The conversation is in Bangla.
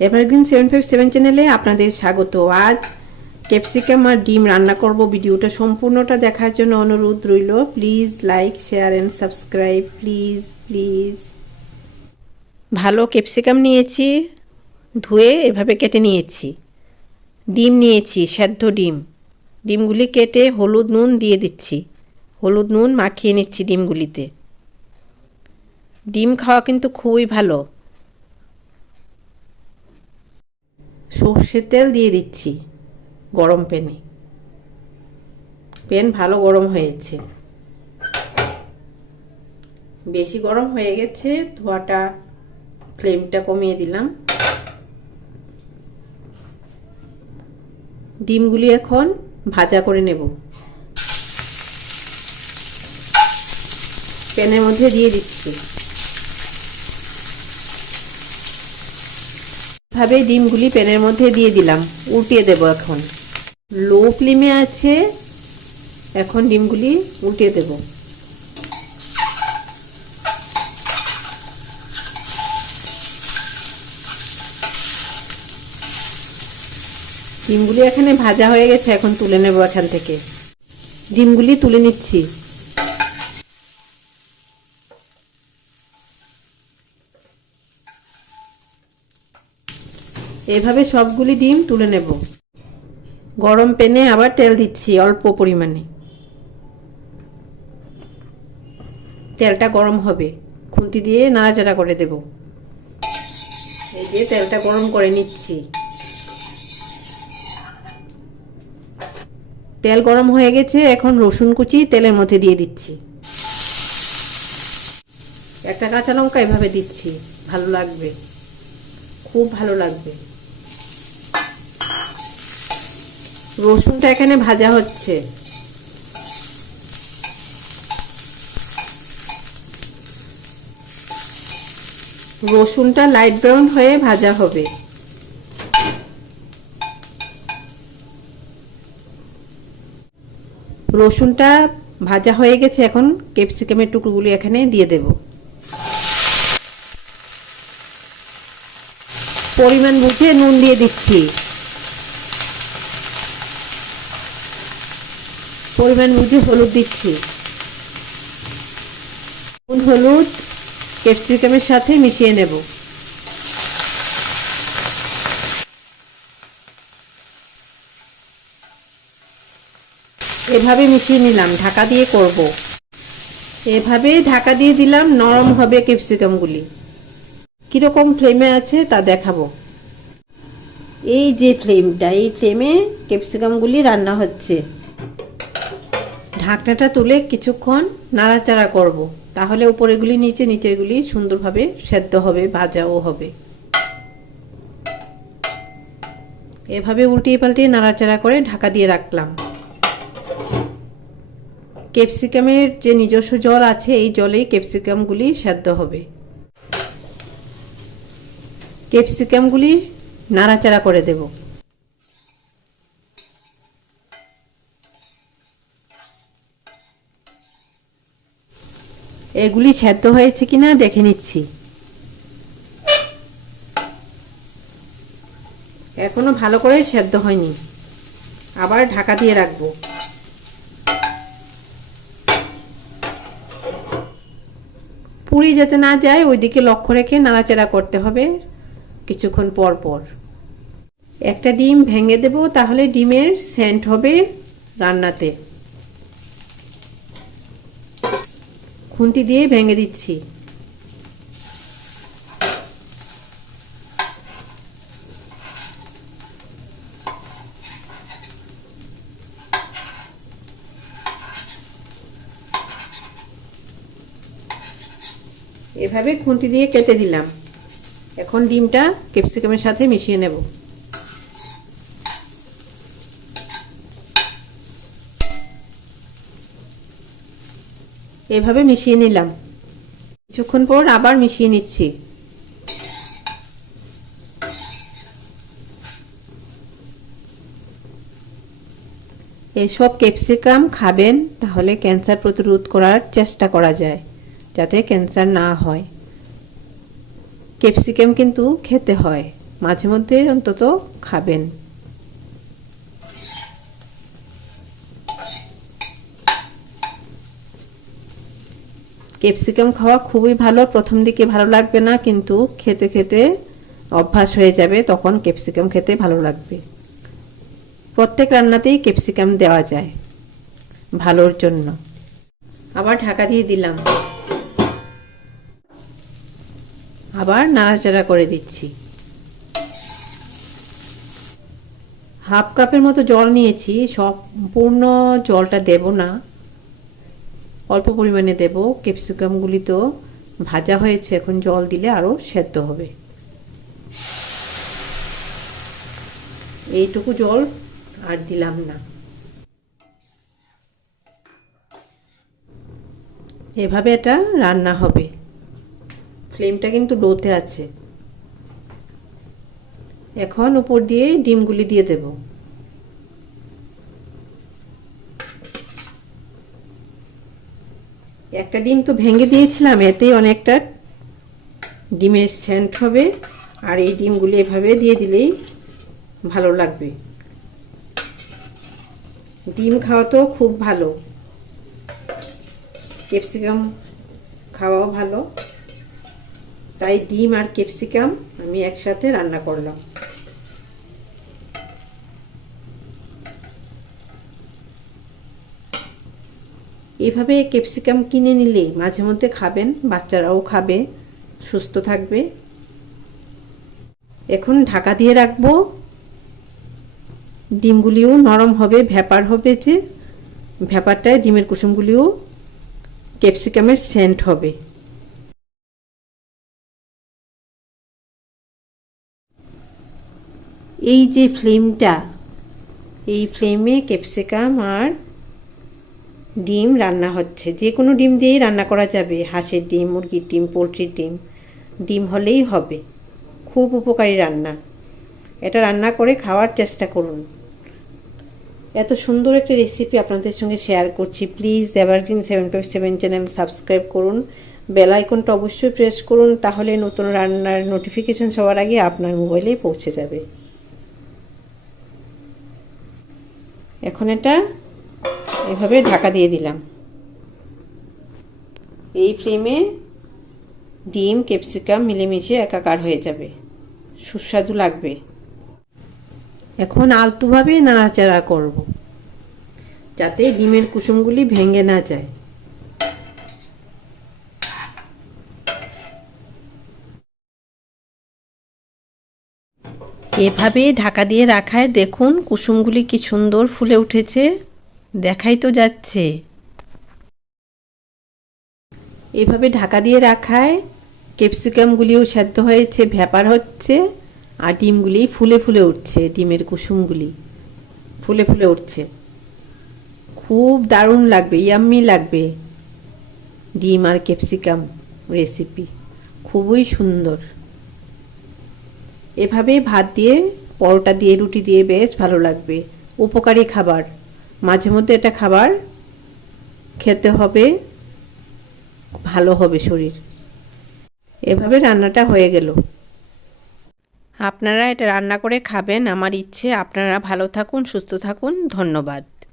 এভারগ্রিন সেভেন ফাইভ সেভেন চ্যানেলে আপনাদের স্বাগত। আজ ক্যাপসিকাম আর ডিম রান্না করব। ভিডিওটা সম্পূর্ণটা দেখার জন্য অনুরোধ রইল। Please like share and subscribe please please ভালো ক্যাপসিকাম নিয়েছি, ধুয়ে এভাবে কেটে নিয়েছি। ডিম নিয়েছি, সেদ্ধ ডিম। ডিমগুলি কেটে হলুদ নুন দিয়ে দিচ্ছি। হলুদ নুন মাখিয়ে নিচ্ছি ডিমগুলিতে। ডিম খাওয়া কিন্তু খুবই ভালো। সর্ষের তেল দিয়ে দিচ্ছি গরম প্যানে। প্যান ভালো গরম হয়েছে। বেশি গরম হয়ে গেছে, ধোয়াটা, ফ্লেমটা কমিয়ে দিলাম। ডিমগুলি এখন ভাজা করে নেব। প্যানের মধ্যে দিয়ে দিচ্ছি। ভাবে ডিমগুলি প্যানের মধ্যে দিয়ে দিলাম। উল্টিয়ে দেব এখন। লো ফ্লেমে আছে। এখন ডিমগুলি উল্টিয়ে দেব। ডিমগুলি এখানে ভাজা হয়ে গেছে, এখন তুলে নেব এখান থেকে। ডিমগুলি তুলে নিচ্ছি। এভাবে সবগুলি ডিম তুলে নেব। গরম প্যানে আবার তেল দিচ্ছি অল্প পরিমাণে। তেলটা গরম হবে। খুন্তি দিয়ে নাড়াচাড়া করে দেব। এই যে তেলটা গরম করে নিচ্ছি। তেল গরম হয়ে গেছে, এখন রসুন কুচি তেলের মধ্যে দিয়ে দিচ্ছি। একটা কাঁচা লঙ্কা এভাবে দিচ্ছি, ভালো লাগবে। খুব ভালো লাগবে। রসুনটা এখানে ভাজা হচ্ছে। রসুনটা লাইট ব্রাউন হয়ে ভাজা হবে। রসুনটা ভাজা হয়ে গেছে, এখন ক্যাপসিকামের টুকরোগুলি এখানে দিয়ে দেব। পরিমাণ বুঝে নুন দিয়ে দিচ্ছি। পরিমাণ বুঝে হলুদ দিচ্ছি। হলুদ, ক্যাপসিকামের সাথে মিশিয়ে নেব। এভাবে মিশিয়ে নিলাম, ঢাকা দিয়ে করব। এভাবে ঢাকা দিয়ে দিলাম, নরম হবে ক্যাপসিকামগুলি। কীরকম ফ্লেমে আছে তা দেখাবো। এই যে ফ্লেমটা, এই ফ্লেমে ক্যাপসিকামগুলি রান্না হচ্ছে। ঢাকনাটা তুলে কিছুক্ষণ নাড়াচাড়া করব। তাহলে উপরেগুলি, নিচে নিচেগুলি সুন্দরভাবে সেদ্ধ হবে, ভাজাও হবে। এভাবে উল্টিয়ে পাল্টিয়ে নাড়াচাড়া করে ঢাকা দিয়ে রাখলাম। ক্যাপসিকামের যে নিজস্ব জল আছে, এই জলেই ক্যাপসিকামগুলি সেদ্ধ হবে। ক্যাপসিকামগুলি নাড়াচাড়া করে দেব। এগুলি সেদ্ধ হয়েছে কিনা দেখে নিচ্ছি। এখনও ভালো করে সেদ্ধ হয়নি। আবার ঢাকা দিয়ে রাখব। পুরি যাতে না যায়, ওইদিকে লক্ষ্য রেখে নাড়াচাড়া করতে হবে কিছুক্ষণ পর পর। একটা ডিম ভেঙে দেব, তাহলে ডিমের সেন্ট হবে রান্নাতে। খুন্তি দিয়ে ভেঙে দিচ্ছি। এভাবে খুন্তি দিয়ে কেটে দিলাম। এখন ডিমটা ক্যাপসিকামের সাথে মিশিয়ে নেব। এভাবে মিশিয়ে নিলাম। কিছুক্ষণ পর আবার মিশিয়ে নিচ্ছি। এসব ক্যাপসিকাম খাবেন, তাহলে ক্যান্সার প্রতিরোধ করার চেষ্টা করা যায়, যাতে ক্যান্সার না হয়। ক্যাপসিকাম কিন্তু খেতে হয়, মাঝে মধ্যে অন্তত খাবেন। ক্যাপসিকাম খাওয়া খুবই ভালো, প্রথম দিকে ভালো লাগবে না, কিন্তু খেতে খেতে অভ্যাস হয়ে যাবে, তখন ক্যাপসিকাম খেতে ভালো লাগবে। প্রত্যেক রান্নাতেই ক্যাপসিকাম দেওয়া যায়, ভালোর জন্য। আবার ঢাকা দিয়ে দিলাম। আবার নাড়াচাড়া করে দিচ্ছি। হাফ কাপের মতো জল নিয়েছি, সম্পূর্ণ জলটা দেব না। অল্প পরিমাণে দেব। ক্যাপসিকামগুলি তো ভাজা হয়েছে, এখন জল দিলে আরও সেদ্ধ হবে। এইটুকু জল আর দিলাম না। এভাবে এটা রান্না হবে। ফ্লেমটা কিন্তু লোতে আছে। এখন উপর দিয়ে ডিমগুলি দিয়ে দেব। একটা ডিম তো ভেঙে দিয়েছিলাম, এতেই অনেকটা ডিমের সেন্ট হবে। আর এই ডিমগুলি এভাবে দিয়ে দিলেই ভালো লাগবে। ডিম খাওয়া তো খুব ভালো। ক্যাপসিকাম খাওয়াও ভালো। তাই ডিম আর ক্যাপসিকাম আমি একসাথে রান্না করলাম। এভাবে ক্যাপসিকাম কিনে নিলে মাঝে মধ্যে খাবেন, বাচ্চারাও খাবে, সুস্থ থাকবে। এখন ঢাকা দিয়ে রাখব। ডিমগুলিও নরম হবে ভ্যাপার হবে যে ভ্যাপারটায় ডিমের কুসুমগুলিও ক্যাপসিকামের সেন্ট হবে। এই যে ফ্লেমটা, এই ফ্লেমে ক্যাপসিকাম আর ডিম রান্না হচ্ছে। যে কোনো ডিম দিয়েই রান্না করা যাবে। হাঁসের ডিম, মুরগির ডিম, পোলট্রির ডিম। ডিম হলেই হবে। খুব উপকারী রান্না। এটা রান্না করে খাওয়ার চেষ্টা করুন। এত সুন্দর একটা রেসিপি আপনাদের সঙ্গে শেয়ার করছি। Please evergreen seven five seven channel subscribe করুন। বেল আইকনটা অবশ্যই প্রেস করুন। তাহলে নতুন রান্নার নোটিফিকেশন সবার আগে আপনার মোবাইলেই পৌঁছে যাবে। এখন এটা এভাবে ঢাকা দিয়ে দিলাম। এই ফ্লেমে ডিম ক্যাপসিকাম মিলেমিশে একাকার হয়ে যাবে। সুস্বাদু লাগবে। এখন আলতুভাবে নাড়াচাড়া করব, যাতে ডিমের কুসুমগুলি ভেঙে না যায়। এভাবে ঢাকা দিয়ে রাখায় দেখুন কুসুমগুলি কি সুন্দর ফুলে উঠেছে। দেখাই তো যাচ্ছে। এভাবে ঢাকা দিয়ে রাখায় ক্যাপসিকামগুলিও সেদ্ধ হয়েছে, ভ্যাপার হচ্ছে, আর ডিমগুলি ফুলে ফুলে উঠছে, ডিমের কুসুমগুলি ফুলে ফুলে উঠছে। খুব দারুণ লাগবে, ইয়াম্মি লাগবে ডিম আর ক্যাপসিকাম রেসিপি। খুবই সুন্দর। এভাবে ভাত দিয়ে, পরোটা দিয়ে, রুটি দিয়ে বেশ ভালো লাগবে। উপকারী খাবার। মাঝে মধ্যে এটা খাবার খেতে হবে, ভালো হবে শরীর। এভাবে রান্নাটা হয়ে গেল। আপনারা এটা রান্না করে খাবেন, আমার ইচ্ছে। আপনারা ভালো থাকুন, সুস্থ থাকুন। ধন্যবাদ।